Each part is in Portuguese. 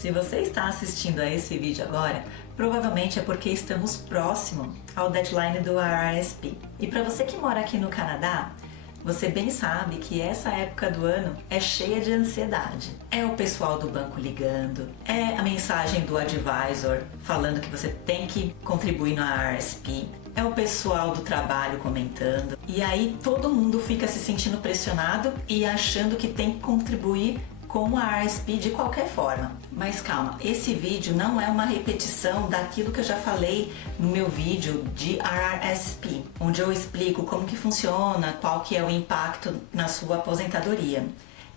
Se você está assistindo a esse vídeo agora, provavelmente é porque estamos próximo ao deadline do RRSP. E para você que mora aqui no Canadá, você bem sabe que essa época do ano é cheia de ansiedade. É o pessoal do banco ligando, é a mensagem do advisor falando que você tem que contribuir no RRSP, é o pessoal do trabalho comentando, e aí todo mundo fica se sentindo pressionado e achando que tem que contribuir com a RRSP de qualquer forma. Mas calma, esse vídeo não é uma repetição daquilo que eu já falei no meu vídeo de RRSP, onde eu explico como que funciona, qual que é o impacto na sua aposentadoria.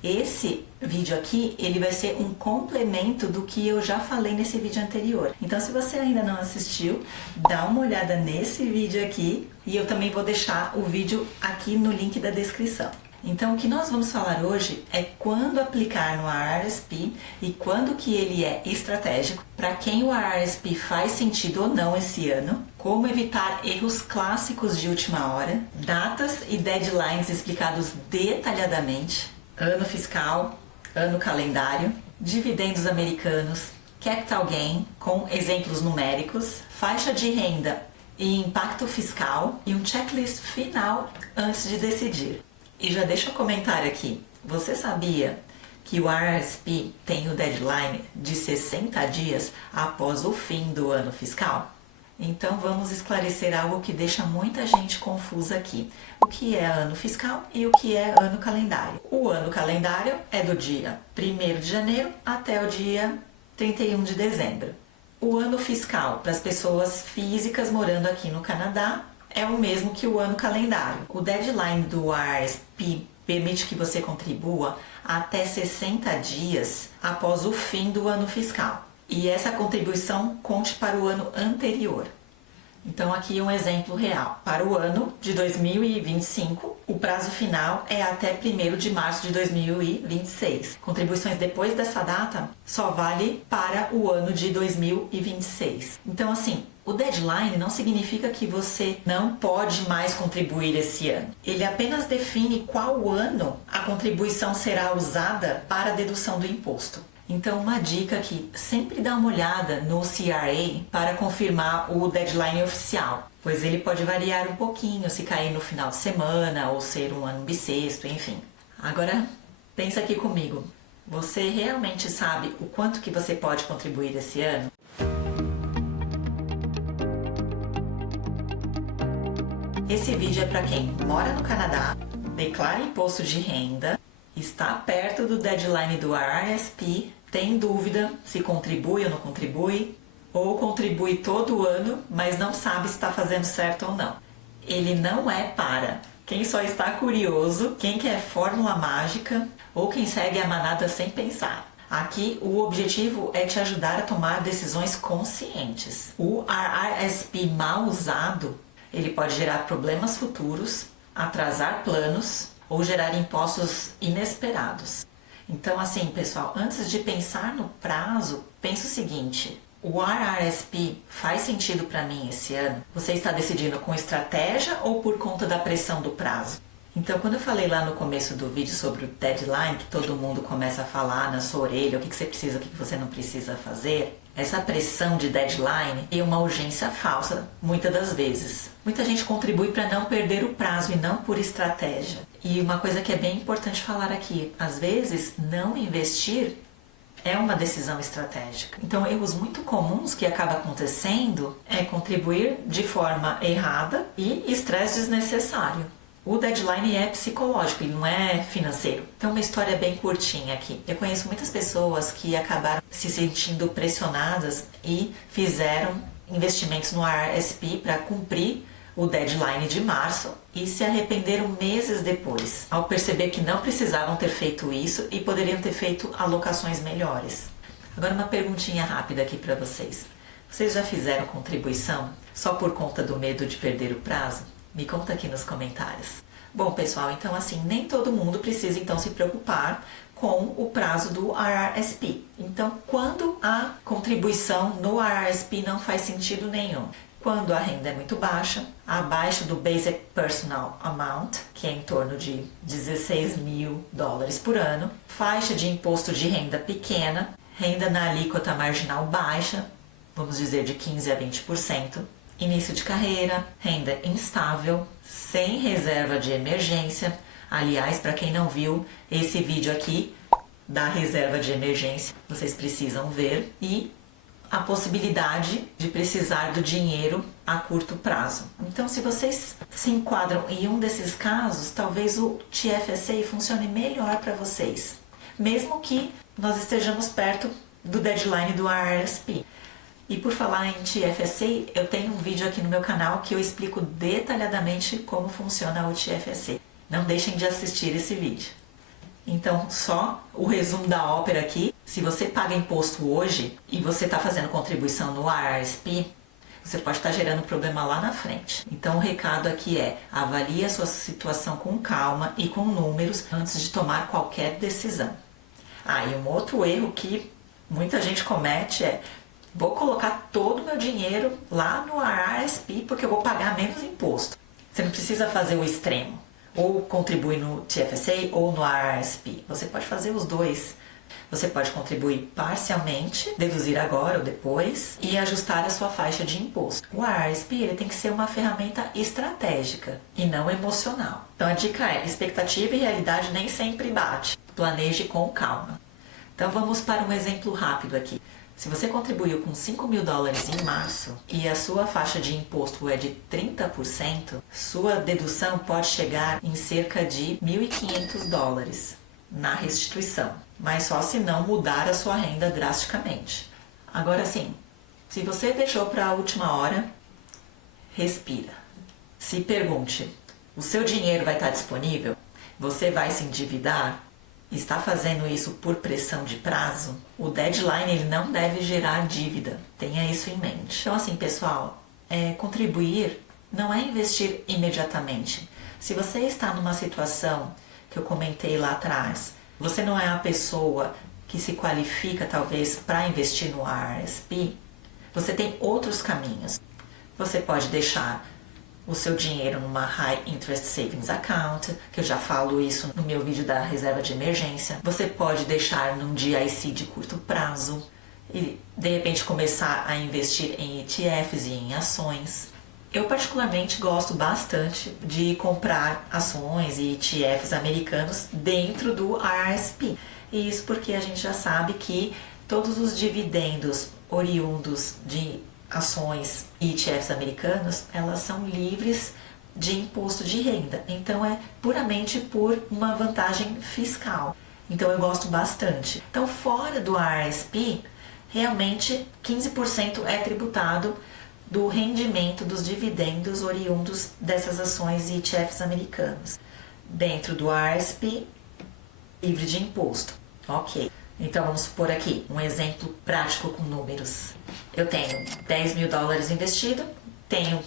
Esse vídeo aqui, ele vai ser um complemento do que eu já falei nesse vídeo anterior. Então, se você ainda não assistiu, dá uma olhada nesse vídeo aqui e eu também vou deixar o vídeo aqui no link da descrição. Então, o que nós vamos falar hoje é quando aplicar no RRSP e quando que ele é estratégico, para quem o RRSP faz sentido ou não esse ano, como evitar erros clássicos de última hora, datas e deadlines explicados detalhadamente, ano fiscal, ano calendário, dividendos americanos, capital gain com exemplos numéricos, faixa de renda e impacto fiscal e um checklist final antes de decidir. E já deixa um comentário aqui. Você sabia que o RRSP tem o deadline de 60 dias após o fim do ano fiscal? Então vamos esclarecer algo que deixa muita gente confusa aqui. O que é ano fiscal e o que é ano calendário? O ano calendário é do dia 1º de janeiro até o dia 31 de dezembro. O ano fiscal para as pessoas físicas morando aqui no Canadá é o mesmo que o ano calendário. O deadline do RRSP permite que você contribua até 60 dias após o fim do ano fiscal. E essa contribuição conte para o ano anterior. Então aqui um exemplo real. Para o ano de 2025, o prazo final é até 1º de março de 2026. Contribuições depois dessa data só vale para o ano de 2026. Então assim, o deadline não significa que você não pode mais contribuir esse ano. Ele apenas define qual ano a contribuição será usada para a dedução do imposto. Então, uma dica aqui, sempre dá uma olhada no CRA para confirmar o deadline oficial, pois ele pode variar um pouquinho se cair no final de semana ou ser um ano bissexto, enfim. Agora, pensa aqui comigo, você realmente sabe o quanto que você pode contribuir esse ano? Esse vídeo é para quem mora no Canadá, declara imposto de renda, está perto do deadline do RRSP, tem dúvida se contribui ou não contribui, ou contribui todo ano, mas não sabe se está fazendo certo ou não. Ele não é para quem só está curioso, quem quer fórmula mágica ou quem segue a manada sem pensar. Aqui o objetivo é te ajudar a tomar decisões conscientes. O RRSP mal usado, ele pode gerar problemas futuros, atrasar planos ou gerar impostos inesperados. Então assim, pessoal, antes de pensar no prazo, pense o seguinte: o RRSP faz sentido para mim esse ano? Você está decidindo com estratégia ou por conta da pressão do prazo? Então, quando eu falei lá no começo do vídeo sobre o deadline, que todo mundo começa a falar na sua orelha o que você precisa, o que você não precisa fazer, essa pressão de deadline é uma urgência falsa, muitas das vezes. Muita gente contribui para não perder o prazo e não por estratégia. E uma coisa que é bem importante falar aqui, às vezes não investir é uma decisão estratégica. Então, erros muito comuns que acabam acontecendo é contribuir de forma errada e estresse desnecessário. O deadline é psicológico, ele não é financeiro. Então, uma história bem curtinha aqui. Eu conheço muitas pessoas que acabaram se sentindo pressionadas e fizeram investimentos no RRSP para cumprir o deadline de março e se arrependeram meses depois, ao perceber que não precisavam ter feito isso e poderiam ter feito alocações melhores. Agora uma perguntinha rápida aqui para vocês. Vocês já fizeram contribuição só por conta do medo de perder o prazo? Me conta aqui nos comentários. Bom, pessoal, então assim, nem todo mundo precisa então se preocupar com o prazo do RRSP. Então, quando a contribuição no RRSP não faz sentido nenhum? Quando a renda é muito baixa, abaixo do Basic Personal Amount, que é em torno de $16.000 por ano, faixa de imposto de renda pequena, renda na alíquota marginal baixa, vamos dizer de 15 a 20%, início de carreira, renda instável, sem reserva de emergência. Aliás, para quem não viu esse vídeo aqui da reserva de emergência, vocês precisam ver. E a possibilidade de precisar do dinheiro a curto prazo. Então, se vocês se enquadram em um desses casos, talvez o TFSA funcione melhor para vocês, mesmo que nós estejamos perto do deadline do RRSP. E por falar em TFSA, eu tenho um vídeo aqui no meu canal que eu explico detalhadamente como funciona o TFSA. Não deixem de assistir esse vídeo. Então, só o resumo da ópera aqui. Se você paga imposto hoje e você está fazendo contribuição no RRSP, você pode estar gerando problema lá na frente. Então, o recado aqui é: avalie a sua situação com calma e com números antes de tomar qualquer decisão. E um outro erro que muita gente comete é: vou colocar todo o meu dinheiro lá no RRSP porque eu vou pagar menos imposto. Você não precisa fazer o extremo. Ou contribui no TFSA ou no RRSP. Você pode fazer os dois. Você pode contribuir parcialmente, deduzir agora ou depois e ajustar a sua faixa de imposto. O RRSP ele tem que ser uma ferramenta estratégica e não emocional. Então a dica é: expectativa e realidade nem sempre bate. Planeje com calma. Então vamos para um exemplo rápido aqui. Se você contribuiu com $5.000 em março e a sua faixa de imposto é de 30%, sua dedução pode chegar em cerca de $1.500 na restituição, mas só se não mudar a sua renda drasticamente. Agora sim, se você deixou para a última hora, respira. Se pergunte: o seu dinheiro vai estar disponível? Você vai se endividar? Está fazendo isso por pressão de prazo? O deadline ele não deve gerar dívida. Tenha isso em mente. Então assim, pessoal, contribuir não é investir imediatamente. Se você está numa situação que eu comentei lá atrás, você não é a pessoa que se qualifica talvez para investir no RRSP, você tem outros caminhos. Você pode deixar o seu dinheiro numa High Interest Savings Account, que eu já falo isso no meu vídeo da reserva de emergência. Você pode deixar num DIC de curto prazo e de repente começar a investir em ETFs e em ações. Eu particularmente gosto bastante de comprar ações e ETFs americanos dentro do RRSP. E isso porque a gente já sabe que todos os dividendos oriundos de ações e ETFs americanos, elas são livres de imposto de renda. Então é puramente por uma vantagem fiscal. Então eu gosto bastante. Então fora do RRSP, realmente 15% é tributado do rendimento dos dividendos oriundos dessas ações e ETFs americanos. Dentro do RRSP, livre de imposto. Ok. Então vamos supor aqui um exemplo prático com números. Eu tenho $10.000 investido, tenho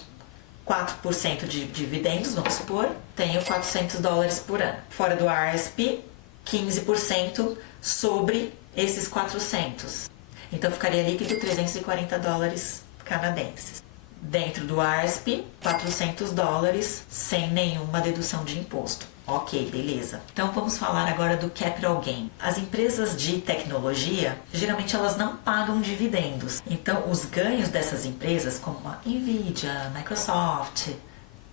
4% de dividendos, vamos supor, tenho $400 por ano. Fora do RRSP, 15% sobre esses 400. Então ficaria líquido $340 canadenses. Dentro do RRSP, $400 sem nenhuma dedução de imposto. Ok, beleza. Então vamos falar agora do capital gain. As empresas de tecnologia, geralmente elas não pagam dividendos. Então os ganhos dessas empresas, como a Nvidia, Microsoft,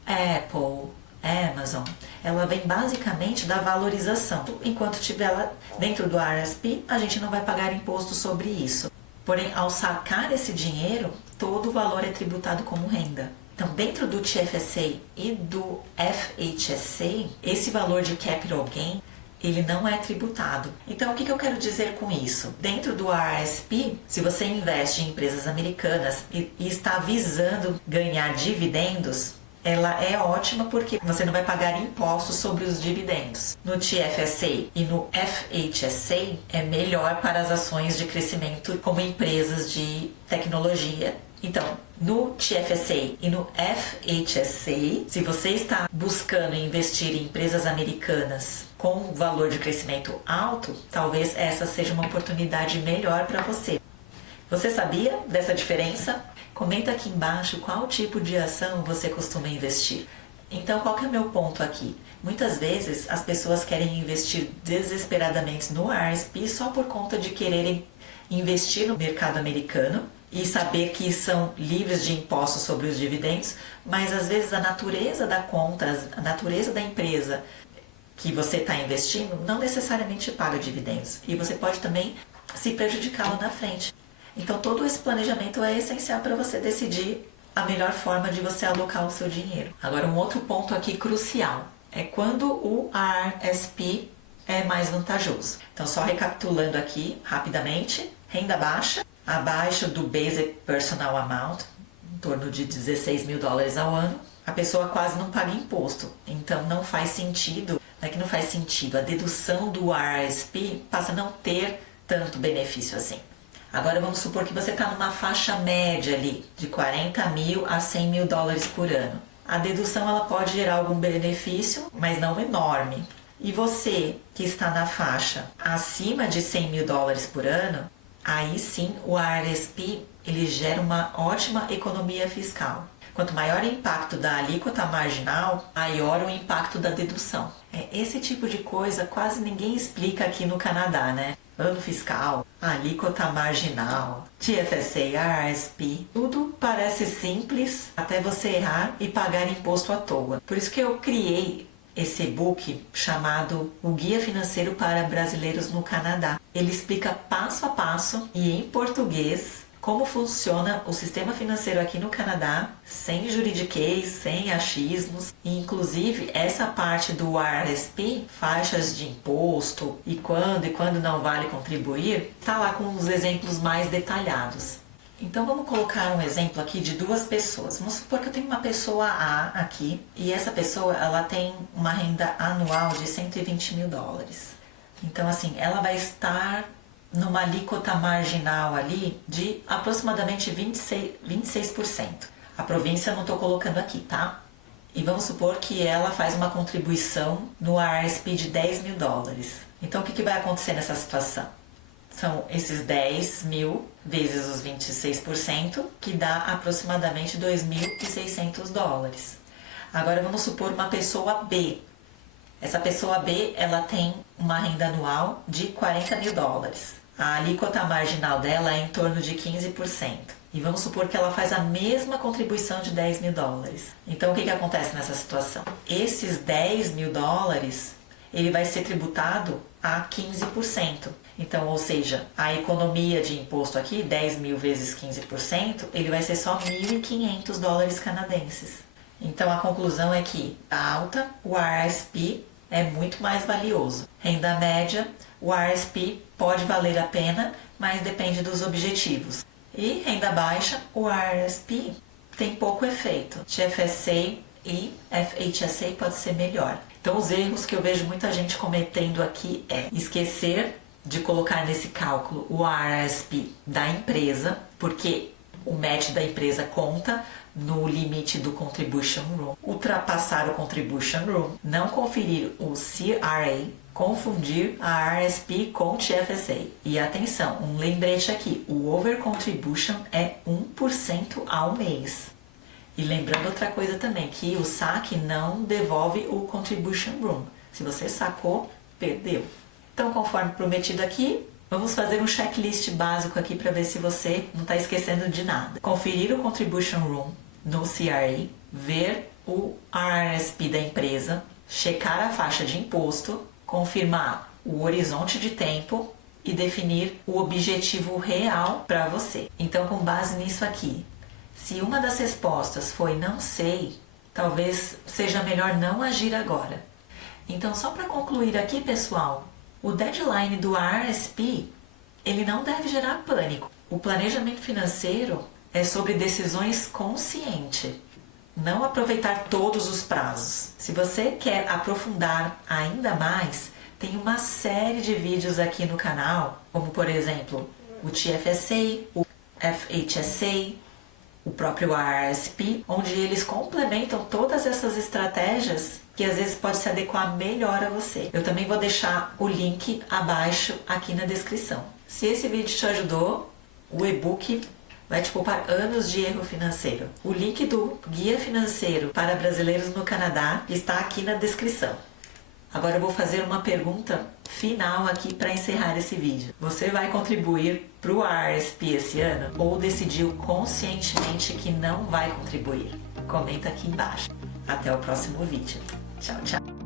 Apple, Amazon, ela vem basicamente da valorização. Enquanto estiver lá dentro do RRSP, a gente não vai pagar imposto sobre isso. Porém, ao sacar esse dinheiro, todo o valor é tributado como renda. Então, dentro do TFSA e do FHSA, esse valor de capital gain, ele não é tributado. Então, o que eu quero dizer com isso? Dentro do RRSP, se você investe em empresas americanas e está visando ganhar dividendos, ela é ótima porque você não vai pagar impostos sobre os dividendos. No TFSA e no FHSA, é melhor para as ações de crescimento como empresas de tecnologia. Então, no TFSA e no FHSA, se você está buscando investir em empresas americanas com valor de crescimento alto, talvez essa seja uma oportunidade melhor para você. Você sabia dessa diferença? Comenta aqui embaixo qual tipo de ação você costuma investir. Então, qual que é o meu ponto aqui? Muitas vezes as pessoas querem investir desesperadamente no RRSP só por conta de quererem investir no mercado americano e saber que são livres de impostos sobre os dividendos, mas às vezes a natureza da conta, a natureza da empresa que você está investindo não necessariamente paga dividendos e você pode também se prejudicar lá na frente. Então todo esse planejamento é essencial para você decidir a melhor forma de você alocar o seu dinheiro. Agora um outro ponto aqui crucial é quando o RSP é mais vantajoso. Então só recapitulando aqui rapidamente, renda baixa, abaixo do Basic Personal Amount, em torno de $16.000 ao ano, a pessoa quase não paga imposto. Então não faz sentido, não é que não faz sentido, a dedução do RSP passa a não ter tanto benefício assim. Agora vamos supor que você está numa faixa média ali, de 40 mil a 100 mil dólares por ano. A dedução ela pode gerar algum benefício, mas não enorme. E você que está na faixa acima de 100 mil dólares por ano, aí sim o RSP ele gera uma ótima economia fiscal. Quanto maior o impacto da alíquota marginal, maior o impacto da dedução. Esse tipo de coisa quase ninguém explica aqui no Canadá, né? Ano fiscal, alíquota marginal, TFSA, RSP, tudo parece simples até você errar e pagar imposto à toa. Por isso que eu criei esse e-book chamado O Guia Financeiro para Brasileiros no Canadá. Ele explica passo a passo e em português como funciona o sistema financeiro aqui no Canadá, sem juridiquês, sem achismos, e inclusive essa parte do RSP, faixas de imposto e quando não vale contribuir, está lá com os exemplos mais detalhados. Então vamos colocar um exemplo aqui de duas pessoas. Vamos supor que eu tenho uma pessoa A aqui e essa pessoa ela tem uma renda anual de 120 mil dólares. Então assim, ela vai estar numa alíquota marginal ali de aproximadamente 26%. A província eu não estou colocando aqui, tá? E vamos supor que ela faz uma contribuição no RSP de 10 mil dólares. Então o que vai acontecer nessa situação? São esses 10 mil vezes os 26%, que dá aproximadamente 2.600 dólares. Agora vamos supor uma pessoa B. Essa pessoa B ela tem uma renda anual de 40 mil dólares. A alíquota marginal dela é em torno de 15%. E vamos supor que ela faz a mesma contribuição de 10 mil dólares. Então o que acontece nessa situação? Esses 10 mil dólares ele vai ser tributado a 15%. Então, ou seja, a economia de imposto aqui, 10 mil vezes 15%, ele vai ser só 1.500 dólares canadenses. Então a conclusão é que a alta, o RSP, é muito mais valioso. Renda média, o RSP pode valer a pena, mas depende dos objetivos. E renda baixa, o RSP tem pouco efeito. TFSA e FHSA pode ser melhor. Então os erros que eu vejo muita gente cometendo aqui é esquecer de colocar nesse cálculo o RSP da empresa, porque o match da empresa conta no limite do Contribution Room, ultrapassar o Contribution Room, não conferir o CRA, confundir a RSP com o TFSA. E atenção, um lembrete aqui, o Over Contribution é 1% ao mês. E lembrando outra coisa também, que o saque não devolve o Contribution Room. Se você sacou, perdeu. Então, conforme prometido aqui, vamos fazer um checklist básico aqui para ver se você não está esquecendo de nada. Conferir o Contribution Room no CRA, ver o RSP da empresa, checar a faixa de imposto, confirmar o horizonte de tempo e definir o objetivo real para você. Então, com base nisso aqui, se uma das respostas foi não sei, talvez seja melhor não agir agora. Então, só para concluir aqui, pessoal, o deadline do RSP, ele não deve gerar pânico. O planejamento financeiro é sobre decisões conscientes, não aproveitar todos os prazos. Se você quer aprofundar ainda mais, tem uma série de vídeos aqui no canal, como por exemplo, o TFSA, o FHSA, o próprio RSP, onde eles complementam todas essas estratégias que às vezes pode se adequar melhor a você. Eu também vou deixar o link abaixo aqui na descrição. Se esse vídeo te ajudou, o e-book vai te poupar anos de erro financeiro. O link do Guia Financeiro para Brasileiros no Canadá está aqui na descrição. Agora eu vou fazer uma pergunta final aqui para encerrar esse vídeo. Você vai contribuir para o RRSP esse ano ou decidiu conscientemente que não vai contribuir? Comenta aqui embaixo. Até o próximo vídeo. Tchau, tchau!